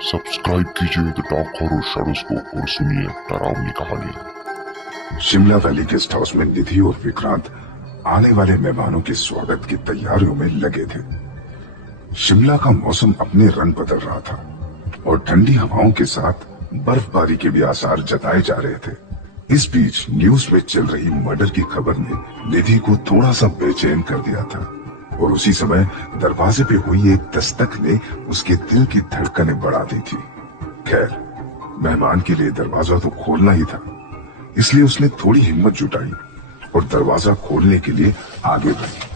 Subscribe कीजिए the dark horror shadows को और सुनिए डरावनी कहानियां। शिमला वैली गेस्ट हाउस में निधि और विक्रांत आने वाले मेहमानों के स्वागत की तैयारियों में लगे थे। शिमला का मौसम अपने रंग बदल रहा था और ठंडी हवाओं के साथ बर्फबारी के भी आसार जताए जा रहे थे। इस बीच न्यूज में चल रही मर्डर की खबर ने निधि को थोड़ा सा बेचैन कर दिया था और उसी समय दरवाजे पे हुई एक दस्तक ने उसके दिल की धड़कनें बढ़ा दी थी। खैर, मेहमान के लिए दरवाजा तो खोलना ही था, इसलिए उसने थोड़ी हिम्मत जुटाई और दरवाजा खोलने के लिए आगे बढ़ी।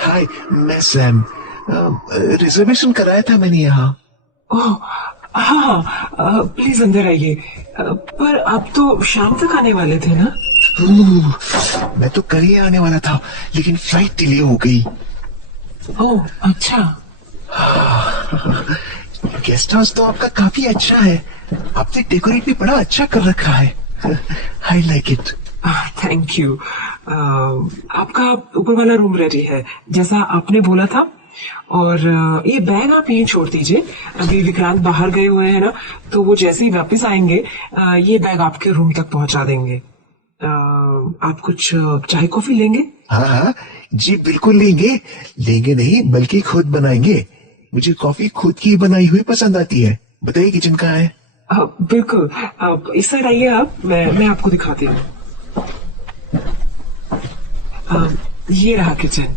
हाय, मैं सैम। रिजर्वेशन कराया था मैंने यहाँ। ओह हाँ, प्लीज अंदर आइए। पर आप तो शाम तक आने वाले थे ना? मैं तो कल ही आने वाला था, लेकिन फ्लाइट डिले हो गई। ओह अच्छा। गेस्ट हाउस तो आपका काफी अच्छा है। आपने डेकोरेट भी बड़ा अच्छा कर रखा है। I like it. Thank you. आपका ऊपर वाला रूम रेडी है जैसा आपने बोला था, और ये बैग आप यहीं छोड़ दीजिए। अभी विक्रांत बाहर गए हुए हैं ना, तो वो जैसे ही वापस आएंगे ये बैग आपके रूम तक पहुंचा देंगे। आप कुछ चाय कॉफी लेंगे? हाँ, जी बिल्कुल लेंगे। लेंगे नहीं बल्कि खुद बनाएंगे। मुझे कॉफी खुद की बनाई हुई पसंद आती है। बताइए किचन कहाँ है? बिल्कुल, आप इस साइड आइए। आप मैं आपको दिखाती हूँ। ये रहा किचन।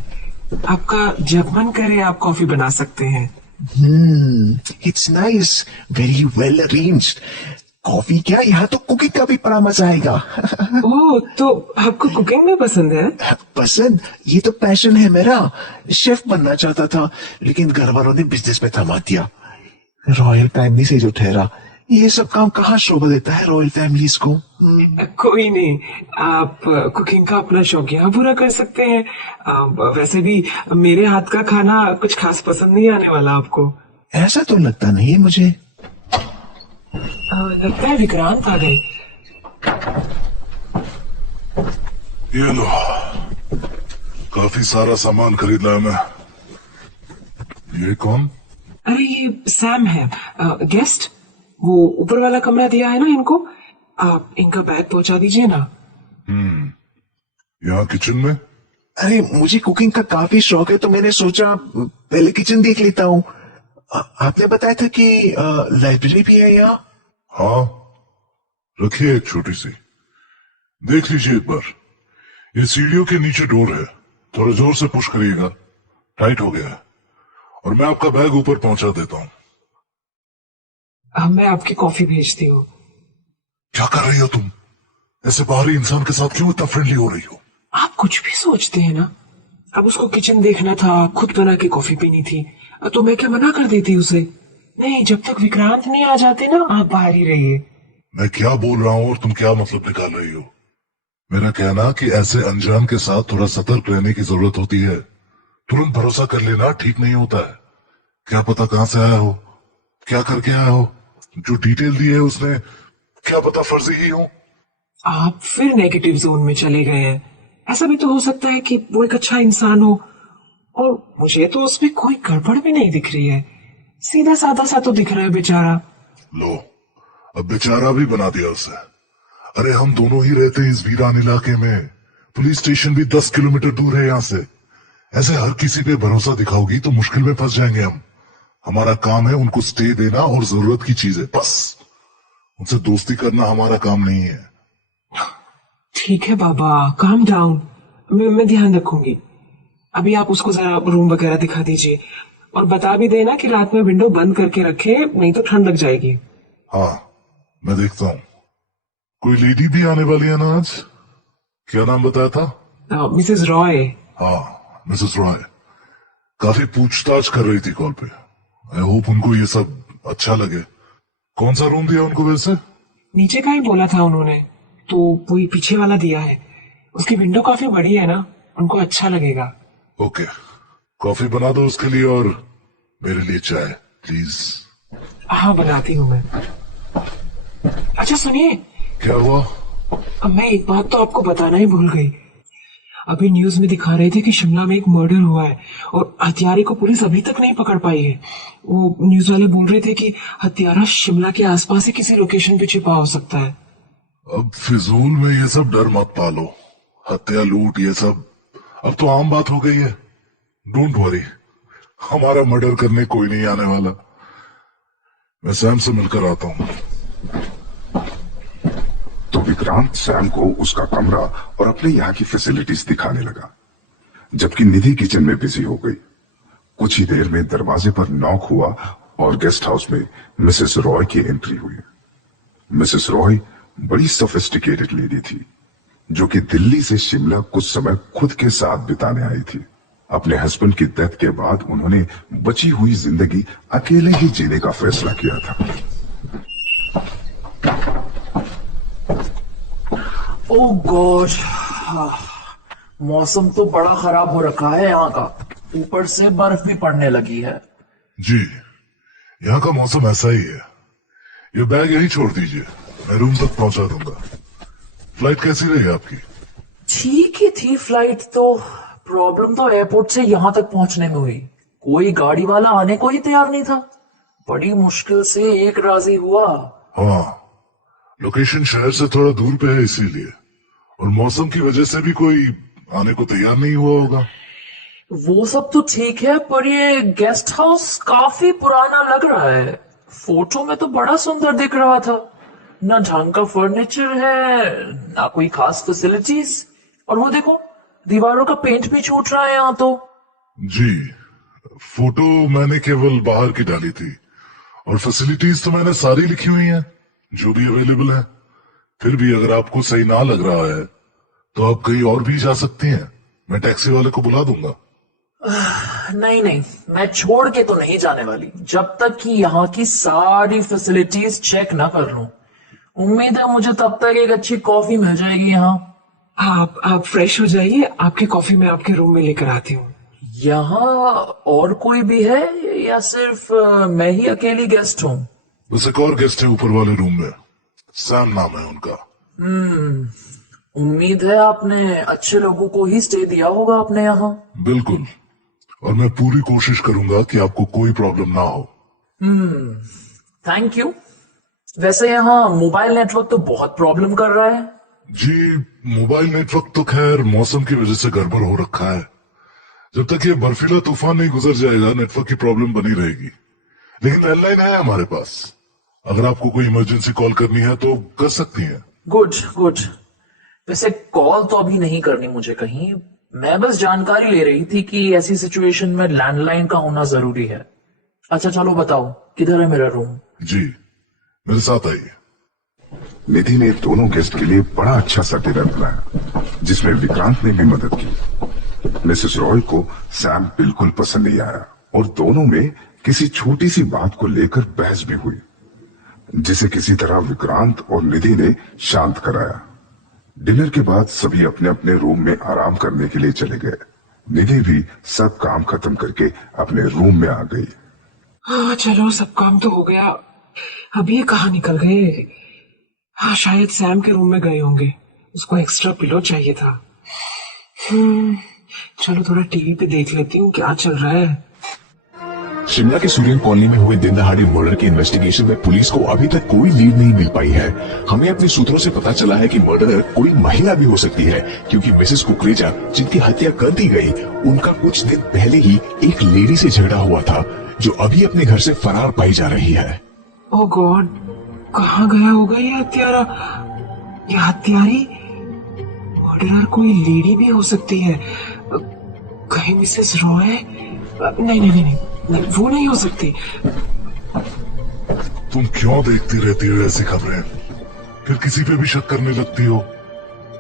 आपका जब मन करे आप कॉफी बना सकते हैं। It's nice, very well arranged. Coffee क्या, यहाँ तो कुकिंग का भी बड़ा मजा आएगा। ओह, तो आपको कुकिंग में पसंद है? पसंद? ये तो पैशन है मेरा। शेफ बनना चाहता था, लेकिन घर वालों ने बिजनेस में थमा दिया। रॉयल फैमिली से जो ठहरा, ये सब काम कहाँ शोभा देता है रॉयल फैमिलीज को। कोई नहीं, आप कुकिंग का अपना शौक यहाँ पूरा कर सकते हैं। वैसे भी मेरे हाथ का खाना कुछ खास पसंद नहीं आने वाला आपको। ऐसा तो लगता नहीं है मुझे। लगता है विक्रांत आ गए। ये लो, काफी सारा सामान खरीद लाया मैं। ये कौन? अरे ये सैम है, गेस्ट। वो ऊपर वाला कमरा दिया है ना इनको, आप इनका बैग पहुंचा दीजिए ना। यहाँ किचन में? अरे मुझे कुकिंग का काफी शौक है, तो मैंने सोचा पहले किचन देख लेता हूँ। आपने बताया था कि लाइब्रेरी भी है यहाँ? हाँ, रखिए एक छोटी सी, देख लीजिए एक बार। ये सीढ़ियों के नीचे डोर है, थोड़ा जोर से पुश करिएगा, टाइट हो गया है। और मैं आपका बैग ऊपर पहुंचा देता हूँ। मैं आपकी कॉफी भेजती हूँ। क्या कर रही हो तुम? ऐसे बाहरी इंसान के साथ क्यों इतना फ्रेंडली हो रही हो? आप कुछ भी सोचते हैं ना। अब उसको किचन देखना था, खुद बना के कॉफी पीनी थी, तो मैं क्या मना कर देती उसे? नहीं, जब तक विक्रांत नहीं आ जाते ना, आप बाहर ही रहिए। मैं क्या बोल रहा हूँ और तुम क्या मतलब निकाल रही हो? मेरा कहना कि ऐसे अनजान के साथ थोड़ा सतर्क रहने की जरूरत होती है। तुरंत भरोसा कर लेना ठीक नहीं होता है। क्या पता कहाँ से आया हो, क्या करके आया हो। जो डिटेल दी है उसने क्या पता फर्जी ही हो। आप फिर नेगेटिव जोन में चले गए हैं। ऐसा भी तो हो सकता है कि वो एक अच्छा इंसान हो, और मुझे तो उसमें कोई गड़बड़ भी नहीं दिख रही है। सीधा साधा सा तो दिख रहा है बेचारा। लो, अब बेचारा भी बना दिया उसे। अरे हम दोनों ही रहते हैं इस वीरान इलाके में। पुलिस स्टेशन भी 10 किलोमीटर दूर है यहाँ से। ऐसे हर किसी पे भरोसा दिखाओगी तो मुश्किल में फंस जाएंगे हम। हमारा काम है उनको स्टे देना और जरूरत की चीजें, बस। उनसे दोस्ती करना हमारा काम नहीं है। ठीक है बाबा, काम डाउन। मैं ध्यान रखूंगी। अभी आप उसको जरा रूम वगैरह दिखा दीजिए, और बता भी देना कि रात में विंडो बंद करके रखे, नहीं तो ठंड लग जाएगी। हाँ, मैं देखता हूँ। कोई लेडी भी आने वाली है ना आज? क्या नाम बताया था? मिसेस रॉय। हाँ, मिसेस रॉय। काफी पूछताछ कर रही थी कॉल पे। आई होप उनको ये सब अच्छा लगे। कौन सा रूम दिया उनको वैसे? नीचे का ही बोला था उन्होंने, तो वही पीछे वाला दिया है। उसकी विंडो काफी बड़ी है ना, उनको अच्छा लगेगा। ओके, कॉफी बना दो उसके लिए, और मेरे लिए चाय प्लीज। हाँ, बनाती हूँ मैं। अच्छा सुनिए। क्या हुआ? मैं एक बात तो आपको बताना ही भूल गई। अभी न्यूज में दिखा रहे थे कि शिमला में एक मर्डर हुआ है और हत्यारे को पुलिस अभी तक नहीं पकड़ पाई है। वो न्यूज वाले बोल रहे थे कि हत्यारा शिमला के आसपास ही किसी लोकेशन पे छिपा हो सकता है। अब फिजूल में ये सब डर मत पालो। हत्या लूट ये सब अब तो आम बात हो गई है। डोंट वरी, हमारा मर्डर करने कोई नहीं आने वाला। मैं सैम से मिलकर आता हूँ। तो विक्रांत सैम को उसका कमरा और अपने यहाँ की फैसिलिटीज दिखाने लगा, जबकि निधि किचन में बिजी हो गई। कुछ ही देर में दरवाजे पर नॉक हुआ और गेस्ट हाउस में मिसेस रॉय की एंट्री हुई। मिसेस रॉय बड़ी सोफिस्टिकेटेड लेडी थी, जो कि दिल्ली से शिमला कुछ समय खुद के साथ बिताने आई थी। अपने हस्बैंड की डेथ के बाद उन्होंने बची हुई जिंदगी अकेले ही जीने का फैसला किया था। ओह गॉड, मौसम तो बड़ा खराब हो रखा है यहाँ का। ऊपर से बर्फ भी पड़ने लगी है। जी, यहाँ का मौसम ऐसा ही है। ये बैग यहीं छोड़ दीजिए, मैं रूम तक पहुंचा दूंगा। फ्लाइट कैसी रही आपकी? ठीक ही थी फ्लाइट तो। प्रॉब्लम तो एयरपोर्ट से यहाँ तक पहुंचने में हुई। कोई गाड़ी वाला आने को ही तैयार नहीं था। बड़ी मुश्किल से एक राजी हुआ। हाँ, लोकेशन शहर से थोड़ा दूर पे है इसीलिए, और मौसम की वजह से भी कोई आने को तैयार नहीं हुआ होगा। वो सब तो ठीक है, पर ये गेस्ट हाउस काफी पुराना लग रहा है। फोटो में तो बड़ा सुंदर दिख रहा था। ना ढंग का फर्नीचर है, ना कोई खास फैसिलिटीज, और वो देखो दीवारों का पेंट भी छूट रहा है यहाँ तो। जी, फोटो मैंने केवल बाहर की डाली थी और फैसिलिटीज तो मैंने सारी लिखी हुई हैं जो भी अवेलेबल है। फिर भी अगर आपको सही ना लग रहा है तो आप कहीं और भी जा सकती हैं। मैं टैक्सी वाले को बुला दूंगा। नहीं नहीं, मैं छोड़ के तो नहीं जाने वाली जब तक कि यहाँ की सारी फैसिलिटीज चेक ना कर लूं। उम्मीद है मुझे तब तक एक अच्छी कॉफी मिल जाएगी यहाँ। आप फ्रेश हो जाइए, आपकी कॉफी मैं आपके रूम में लेकर आती हूँ। यहाँ और कोई भी है या सिर्फ मैं ही अकेली गेस्ट हूँ? बस एक और गेस्ट है ऊपर वाले रूम में, सैम नाम है उनका। उम्मीद है आपने अच्छे लोगों को ही स्टे दिया होगा अपने यहाँ। बिल्कुल, और मैं पूरी कोशिश करूंगा कि आपको कोई प्रॉब्लम ना हो। Thank you. वैसे यहाँ मोबाइल नेटवर्क तो बहुत प्रॉब्लम कर रहा है। जी, मोबाइल नेटवर्क तो खैर मौसम की वजह से गड़बड़ हो रखा है। जब तक ये बर्फीला तूफान नहीं गुजर जाएगा नेटवर्क की प्रॉब्लम बनी रहेगी। लेकिन लैंडलाइन है हमारे पास, अगर आपको कोई इमरजेंसी कॉल करनी है तो कर सकती हैं। Good good. वैसे कॉल तो अभी नहीं करनी मुझे कहीं, मैं बस जानकारी ले रही थी कि ऐसी सिचुएशन में लैंडलाइन का होना जरूरी है। अच्छा चलो बताओ, किधर है मेरा रूम? जी, मेरे साथ आइए। निधि ने दोनों गेस्ट के लिए बड़ा अच्छा सा डिनर बनाया, जिसमें विक्रांत ने भी मदद की। मिसेस रॉय को सैम बिल्कुल पसंद नहीं आया और दोनों में किसी छोटी सी बात को लेकर बहस भी हुई, जिसे किसी तरह विक्रांत और निधि ने शांत कराया। डिनर के बाद सभी अपने अपने रूम में आराम करने के लिए चले गए। निधि भी सब काम खत्म करके अपने रूम में आ गई। हाँ चलो, सब काम तो हो गया। अब ये कहाँ निकल गए? हाँ, शायद सैम के रूम में गए होंगे, उसको एक्स्ट्रा पिलो चाहिए था। चलो थोड़ा टीवी पे देख लेती हूँ क्या चल रहा है। शिमला के सूर्यन कॉलोनी में हुए दिन दहाड़े मर्डर की इन्वेस्टिगेशन में पुलिस को अभी तक कोई लीड नहीं मिल पाई है। हमें अपने सूत्रों से पता चला है कि मर्डरर कोई महिला भी हो सकती है, क्योंकि मिसेस कुकरेजा जिनकी हत्या कर दी गई, उनका कुछ दिन पहले ही एक लेडी से झगड़ा हुआ था, जो अभी अपने घर से फरार पाई जा रही है। ओह गॉड, कहाँ गया होगा ये हत्यारा? ये हत्यारी मर्डरर कोई लेडी भी हो सकती है। कहीं मिसेस रॉय? नहीं नहीं नहीं, नहीं, वो नहीं हो सकती। तुम क्यों देखती रहती हो ऐसी खबरें, फिर किसी पे भी शक करने लगती हो?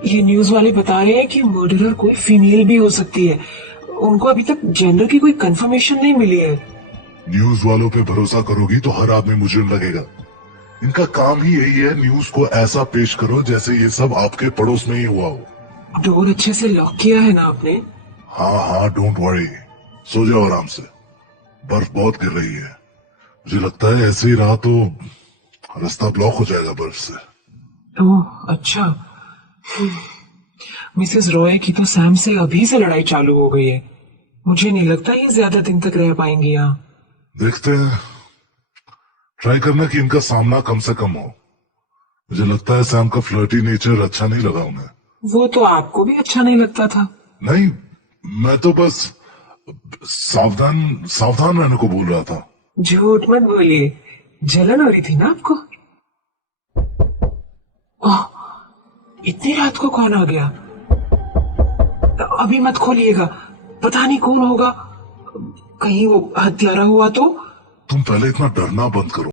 ये न्यूज वाले बता रहे हैं कि मर्डरर कोई फीमेल भी हो सकती है। उनको अभी तक जेंडर की कोई कंफर्मेशन नहीं मिली है। न्यूज वालों पे भरोसा करोगी तो हर आदमी मुजरिम लगेगा। इनका काम ही यही है, न्यूज को ऐसा पेश करो जैसे ये सब आपके पड़ोस में ही हुआ हो। डोर अच्छे से लॉक किया है ना आपने? हाँ हाँ, डोंट वरी, सो जाओ आराम से। बर्फ बहुत गिर रही है, मुझे लगता है ऐसे ही रहा तो रास्ता ब्लॉक हो जाएगा बर्फ से। ओह अच्छा, मिसेस रॉय की तो सैम से अभी से लड़ाई चालू हो गई है। मुझे नहीं लगता ये ज्यादा दिन तक रह पाएंगी यहाँ। देखते हैं, ट्राई करना कि इनका सामना कम से कम हो। मुझे लगता है सैम का फ्लर्टी नेचर अच्छा नहीं लगा उन्हें। वो तो आपको भी अच्छा नहीं लगता था। नहीं, मैं तो बस सावधान सावधान रहने को बोल रहा था। झूठ मत बोलिए, जलन हो रही थी ना आपको? ओह, इतनी रात को कौन आ गया? अभी मत खोलिएगा, पता नहीं कौन होगा। कहीं वो हत्यारा हुआ तो? तुम पहले इतना डरना बंद करो।